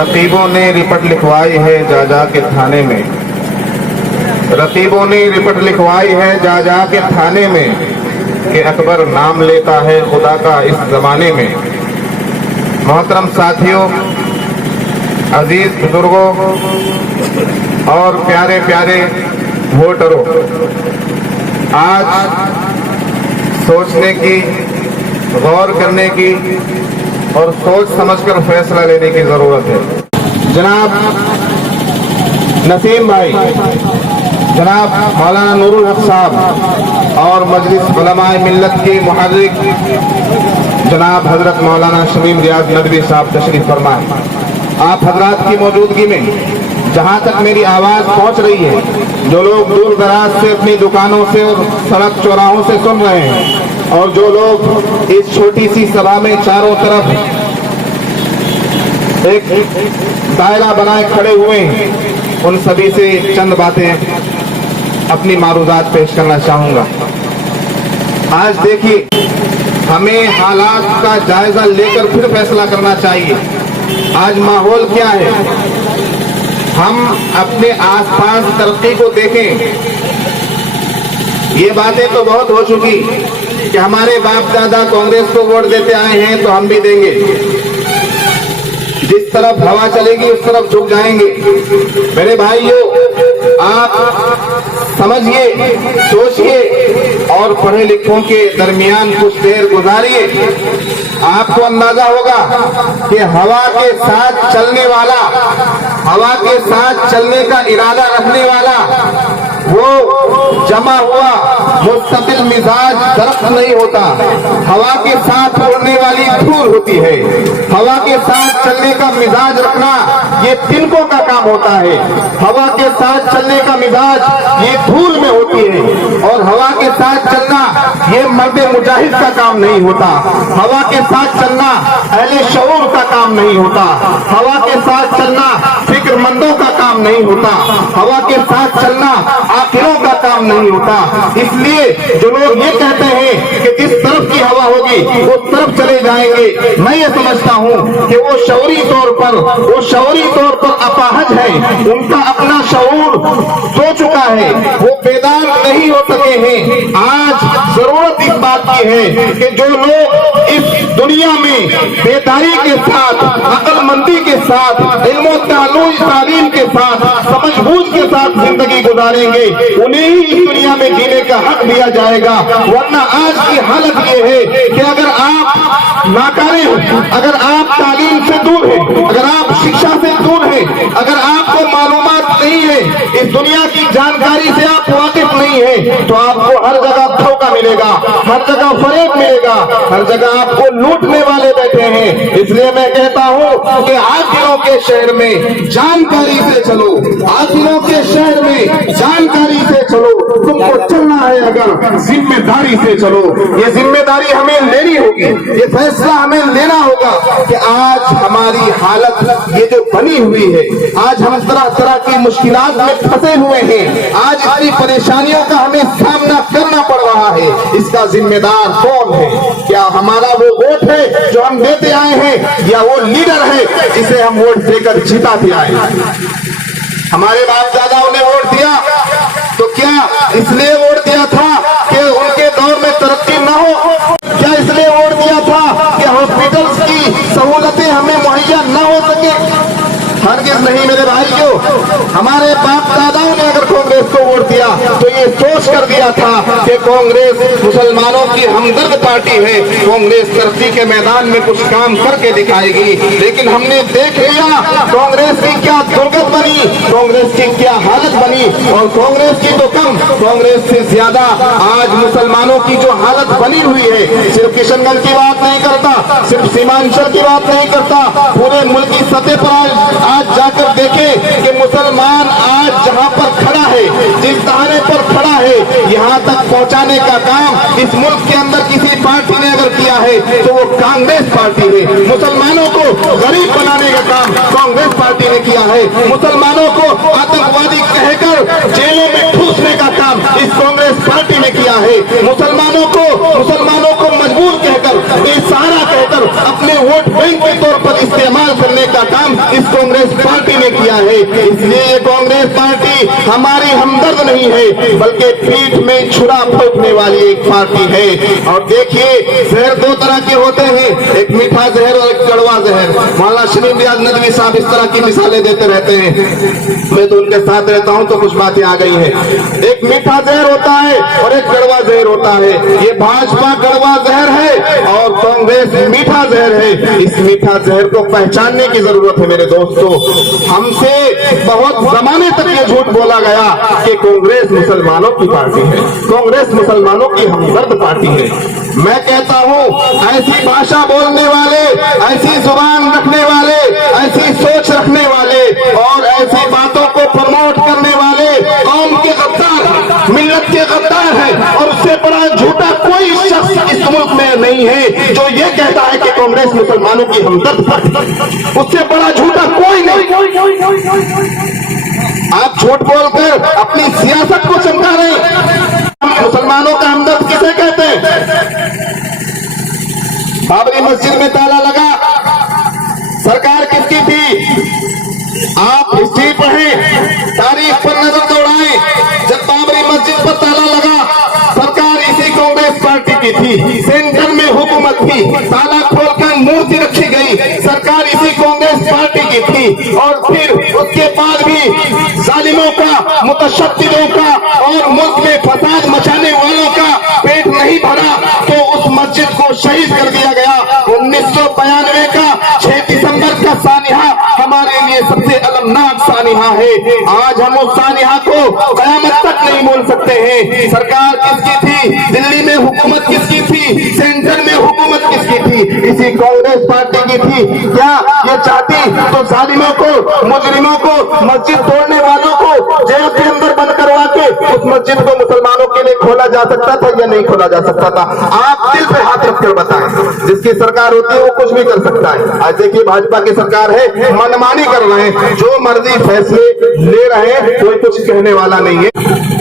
रकीबों ने रिपट लिखवाई है जा जा के थाने में, रकीबों ने रिपट लिखवाई है जा जा के थाने में, कि अकबर नाम लेता है खुदा का इस जमाने में। मोहतरम साथियों, अजीज बुजुर्गों और प्यारे प्यारे वोटरों, आज सोचने की, गौर करने की और सोच समझकर फैसला लेने की जरूरत है। जनाब नसीम भाई, जनाब मौलाना नूरुल हक साहब और मजलिस उलमाए मिल्लत के मुहर्रिक जनाब हजरत मौलाना शमीम रियाज नदवी साहब तशरीफ फरमाए। आप हजरात की मौजूदगी में जहां तक मेरी आवाज पहुंच रही है, जो लोग दूर दराज से अपनी दुकानों से और सड़क चौराहों से सुन रहे हैं, और जो लोग इस छोटी सी सभा में चारों तरफ एक दायरा बनाए खड़े हुए हैं, उन सभी से चंद बातें अपनी मारूजात पेश करना चाहूंगा। आज देखिए, हमें हालात का जायजा लेकर फिर फैसला करना चाहिए। आज माहौल क्या है, हम अपने आसपास तरक्की को देखें। ये बातें तो बहुत हो चुकी कि हमारे बाप दादा कांग्रेस को वोट देते आए हैं तो हम भी देंगे, जिस तरफ हवा चलेगी उस तरफ झुक जाएंगे। मेरे भाइयों, आप समझिए, सोचिए और पढ़े लिखों के दरमियान कुछ देर गुजारिए। आपको अंदाजा होगा कि हवा के साथ चलने वाला, हवा के साथ चलने का इरादा रखने वाला वो जमा हुआ मुस्तकिल मिजाज दरख्त नहीं होता, हवा के साथ उड़ने वाली धूल होती है। हवा के साथ चलने का मिजाज रखना ये तिनकों का काम होता है। हवा के साथ चलने का मिजाज ये धूल में होती है, और हवा के साथ चलना ये मर्द मुजाहिद का काम नहीं होता। हवा के साथ चलना अहले शऊर का काम नहीं होता। हवा के साथ चलना फिक्रमंदों का काम नहीं होता। हवा के साथ चलना आखिरों का काम नहीं होता। इसलिए जो लोग ये कहते हैं कि जिस तरफ की हवा होगी उस तरफ चले जाएंगे, मैं ये समझता हूँ कि वो शऊरी तौर पर अपाहज है। उनका अपना शऊर सो चुका है, वो बेदार नहीं हो सके हैं। आज जरूरत इस बात की है कि जो लोग इस दुनिया में बेदारी के साथ, अक्लमंदी के साथ, इल्म तालीम के साथ, समझबूझ के साथ जिंदगी गुजारेंगे, उन्हें ही इस दुनिया में जीने का हक दिया जाएगा। वरना आज की हालत ये है कि अगर आप नाकारे हो, अगर आप तालीम से दूर हैं, अगर आप शिक्षा से दूर हैं, अगर आपको मालूमात नहीं है, इस दुनिया की जानकारी से आप वाकिफ नहीं है, तो आपको हर जगह धोखा मिलेगा, हर जगह फरेब मिलेगा, हर जगह आपको लूटने वाले बैठे हैं। इसलिए मैं कहता हूँ कि आखिरों के शहर में जानकारी से चलो, आखिरों के शहर में जानकारी से चलो। तुमको चलना है अगर जिम्मेदारी से चलो। ये जिम्मेदारी हमें लेनी होगी, ये फैसला हमें लेना होगा कि आज हमारी हालत ये जो बनी हुई है, आज हम तरह तरह की मुश्किलात में फंसे हुए हैं, आज इतनी परेशानियों का हमें सामना करना पड़ रहा है, इसका जिम्मेदार कौन है? क्या हमारा वो वोट है जो हम देते आए हैं, या वो लीडर है जिसे हम वोट देकर जिताते आए? हमारे बाप दादाओं ने वोट दिया तो क्या इसलिए वोट दिया था कि उनके दौर में तरक्की न हो? क्या इसलिए वोट दिया था कि हॉस्पिटल्स की सहूलतें हमें मुहैया न हो सके? हरगिज़ नहीं मेरे भाइयों। हमारे बाप दादाओं ने अगर कांग्रेस को वोट दिया तो ये सोच कर दिया था कि कांग्रेस मुसलमानों की हमदर्द पार्टी है, कांग्रेस तरक्की के मैदान में कुछ काम करके दिखाएगी। लेकिन हमने देख लिया कांग्रेस की क्या दुर्गत बनी, कांग्रेस की क्या हालत बनी, और कांग्रेस की तो कम, कांग्रेस से ज्यादा आज मुसलमानों की जो हालत बनी हुई है। सिर्फ किशनगंज की बात नहीं करता, सिर्फ सीमांचल की बात नहीं करता, पूरे मुल्क की सतह पर आज जाकर देखें कि मुसलमान आज जहां पर खड़ा है, जिस सहारे पर खड़ा है, यहां तक पहुंचाने का काम इस मुल्क के अंदर किसी पार्टी ने अगर किया है तो वो कांग्रेस पार्टी है। मुसलमानों को गरीब बनाने का काम कांग्रेस पार्टी ने किया है। मुसलमानों को आतंकवादी कहकर जेलों में ठूसने का काम इस कांग्रेस पार्टी ने किया है। मुसलमानों को कबूल कहकर, इशारा कहकर अपने वोट बैंक के तौर पर इस्तेमाल करने का काम इस कांग्रेस पार्टी ने किया है। इसलिए ये कांग्रेस पार्टी हमारी हमदर्द नहीं है, बल्कि पीठ में छुरा फूंकने वाली एक पार्टी है। और देखिए, जहर दो तरह के होते हैं, एक मीठा जहर और एक कड़वा जहर। मौलाना शरीफ रियाज नदवी साहब इस तरह की मिसालें देते रहते हैं, मैं तो उनके साथ रहता हूं तो कुछ बातें आ गई हैं। एक मीठा जहर होता है और एक कड़वा जहर होता है। ये भाजपा कड़वा जहर है और कांग्रेस मीठा जहर है। इस मीठा जहर को पहचानने की जरूरत है मेरे दोस्तों। हमसे बहुत जमाने तक ये झूठ बोला गया कि कांग्रेस मुसलमानों की पार्टी है, कांग्रेस मुसलमानों की हमदर्द पार्टी है। मैं कहता हूं, ऐसी भाषा बोलने वाले, ऐसी जुबान रखने वाले, ऐसी सोच रखने वाले और ऐसी बातों को प्रमोट करने वाले कौम के गद्दार, मिल्लत के गद्दार हैं। और उससे बड़ा झूठा कोई शख्स इस मुल्क में नहीं है जो ये कहता है कि कांग्रेस मुसलमानों की हमदर्द पार्टी। उससे बड़ा झूठा कोई नहीं। आप झूठ बोलकर अपनी सियासत को चमका रहे हैं। मुसलमानों का हमदर्द किसे कहते हैं? बाबरी मस्जिद में ताला लगा, सरकार किसकी थी? आप हिस्ट्री पढ़ें, तारीख पर नजर दौड़ाएं। जब बाबरी मस्जिद पर ताला लगा, सरकार इसी कांग्रेस पार्टी की थी, सेंटर में हुकूमत थी, ताला खोलकर मूर्ति रखी गई, सरकार इसी कांग्रेस पार्टी की थी। और फिर उसके बाद भी जालिमों का, मुतशद्दिदों का और मुल्क में फसाद मचाने वालों का पेट नहीं भरा तो उस मस्जिद को शहीद कर दिया गया। 1992 का 6 दिसंबर का सानिहा हमारे लिए सबसे अलमनाक सानिहा है। आज हम उस सानिहा को कयामत तक नहीं भूल सकते हैं। सरकार किसकी थी? दिल्ली में हुकूमत किसकी थी? सेंटर में हुकूमत किसकी थी? इसी कांग्रेस पार्टी की थी। क्या ये चाहती तो जालिमों को, मुजरिमों को, मस्जिद तोड़ने वालों को जेल के अंदर बंद करवा के उस मस्जिद को मुसलमानों के लिए खोला जा सकता था या नहीं खोला जा सकता था? आप दिल पे हाथ रखकर बताएं। जिसकी सरकार होती है वो कुछ भी कर सकता है। आज देखिए, भाजपा की सरकार है, मनमानी कर रहे हैं, जो मर्जी फैसले ले रहे हैं, कोई कुछ कहने वाला नहीं है।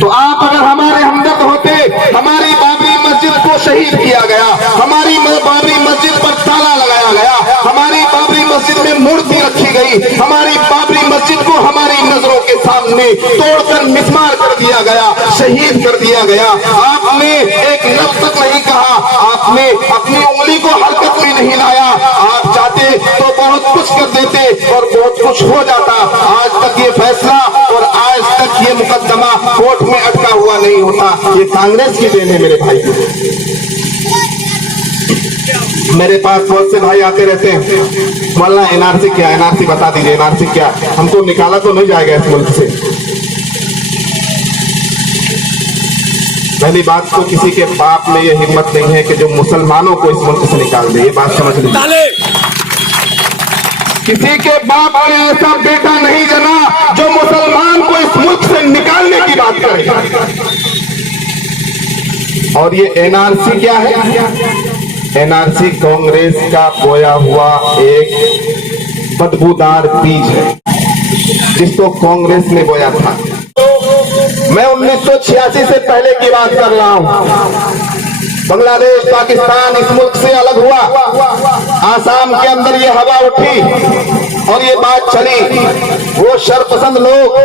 तो आप अगर हमारे हमदर्द होते, हमारी बाबरी मस्जिद को शहीद किया गया, हमारी बाबरी मस्जिद पर ताला लगाया गया, हमारी बाबरी मस्जिद में मूर्ति रखी गई, हमारी बाबरी मस्जिद को हमारी नजरों के सामने तोड़कर मिसमार कर दिया गया, शहीद कर दिया गया। आपने एक लफ्ज तक नहीं कहा, आपने अपनी उंगली को हरकत में नहीं लाया। आप चाहते तो बहुत कुछ कर देते और बहुत कुछ हो जाता। आज तक ये फैसला और आज तक ये मुकदमा कोर्ट में अटका हुआ नहीं होता। ये कांग्रेस की देन है मेरे भाई। मेरे पास बहुत से भाई आते रहते हैं, मौलाना एनआरसी क्या, एनआरसी बता दीजिए, एनआरसी क्या, हमको निकाला तो नहीं जाएगा इस मुल्क से। पहली बात तो किसी के बाप में ये हिम्मत नहीं है कि जो मुसलमानों को इस मुल्क से निकाल दे। ये बात समझ लीजिए, किसी के बाप ने ऐसा बेटा नहीं जना जो मुसलमान को इस मुल्क से निकालने की बात करे। और ये एनआरसी क्या है? एनआरसी कांग्रेस का बोया हुआ एक बदबूदार बीज है, जिसको कांग्रेस ने बोया था। मैं 1986 से पहले की बात कर रहा हूं। बांग्लादेश, पाकिस्तान इस मुल्क से अलग हुआ, आसाम के अंदर ये हवा उठी और ये बात चली। वो शरपसंद लोग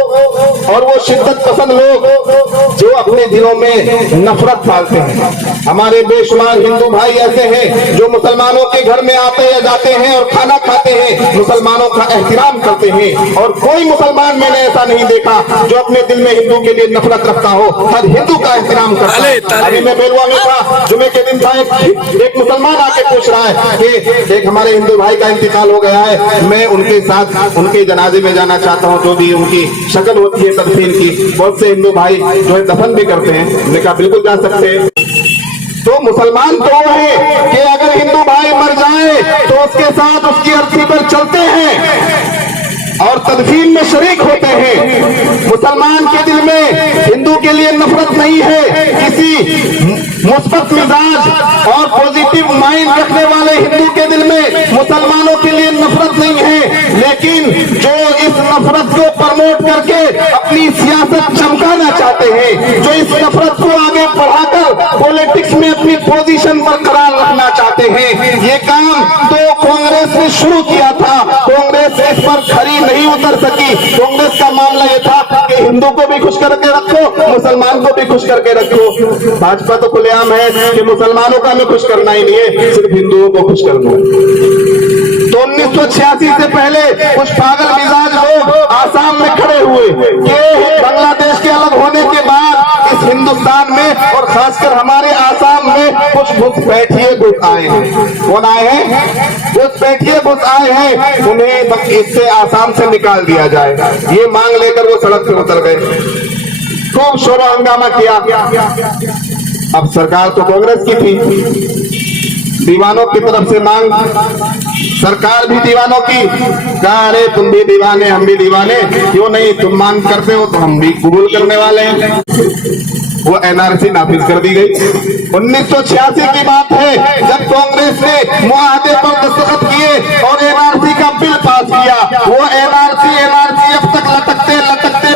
और वो शिद्दत पसंद लोग जो अपने दिलों में नफरत पालते हैं। हमारे बेशुमार हिंदू भाई ऐसे हैं जो मुसलमानों के घर में आते या जाते हैं और खाना खाते हैं, मुसलमानों का एहतराम करते हैं। और कोई मुसलमान मैंने ऐसा नहीं देखा जो अपने दिल में हिंदू के लिए नफरत रखता हो, हर हिंदू का एहतराम करता है। अभी मैं बेलवा में था, जुमे के दिन था, एक मुसलमान आके पूछ रहा है कि एक हमारे हिंदू भाई का इंतकाल हो गया है, मैं उनके साथ उनके जनाजे में जाना चाहता हूं, जो भी उनकी शक्ल होती है तदफीन की। बहुत से हिंदू भाई जो है दफन भी करते हैं, उन्होंने कहा बिल्कुल जा सकते हैं। तो मुसलमान तो वो है कि अगर हिंदू भाई मर जाए तो उसके साथ उसकी अर्थी पर चलते हैं और तदफीन में शरीक होते हैं। मुसलमान के दिल में हिंदू के लिए नफरत नहीं है। किसी मुस्बत मिजाज और पॉजिटिव माइंड रखने वाले हिंदू के दिल में मुसलमानों के लिए नफरत नहीं है। लेकिन जो इस नफरत को प्रमोट करके अपनी सियासत चमकाना चाहते हैं, जो इस नफरत को आगे बढ़ाकर पॉलिटिक्स में अपनी पोजीशन बरकरार रखना चाहते हैं, ये काम तो कांग्रेस ने शुरू किया था। कांग्रेस इस पर खरी नहीं उतर सकी। कांग्रेस का मामला ये था कि हिंदू को भी खुश करके रखो, मुसलमान को भी खुश करके रखो। भाजपा तो खुलेआम है कि मुसलमानों का हमें खुश करना ही नहीं है, सिर्फ हिंदुओं को खुश करना है। तो 1986 से पहले कुछ पागल मिजाज लोग आसाम में खड़े हुए कि बांग्लादेश के अलग होने के बाद इस हिंदुस्तान में और खासकर हमारे आसाम में कुछ घुसपैठिए घुस आए हैं। कौन आए हैं? घुसपैठिए घुस आए हैं, उन्हें बस इससे आसाम से निकाल दिया जाए, ये मांग लेकर वो सड़क पे उतर गए, खूब शोर हंगामा किया। अब सरकार तो कांग्रेस की थी, दीवानों की तरफ से मांग, सरकार भी दीवानों की, कहा अरे तुम भी दीवाने हम भी दीवाने, क्यों नहीं, तुम मांग करते हो तो हम भी कबूल करने वाले हैं। वो एनआरसी नाफिज कर दी गई। 1986 की बात है जब कांग्रेस ने मुआहदे पर दस्तखत किए और एनआरसी का बिल पास किया। वो एनआरसी अब तक लटकते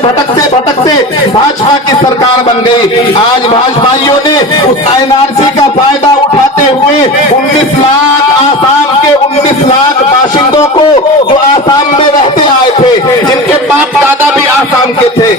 भटकते भाजपा की सरकार बन गई। आज भाजपाइयों ने उस एनआरसी का फायदा उठाते हुए 19 लाख आसाम के 19 लाख बाशिंदों को, जो आसाम में रहते आए थे, जिनके बाप दादा भी आसाम के थे,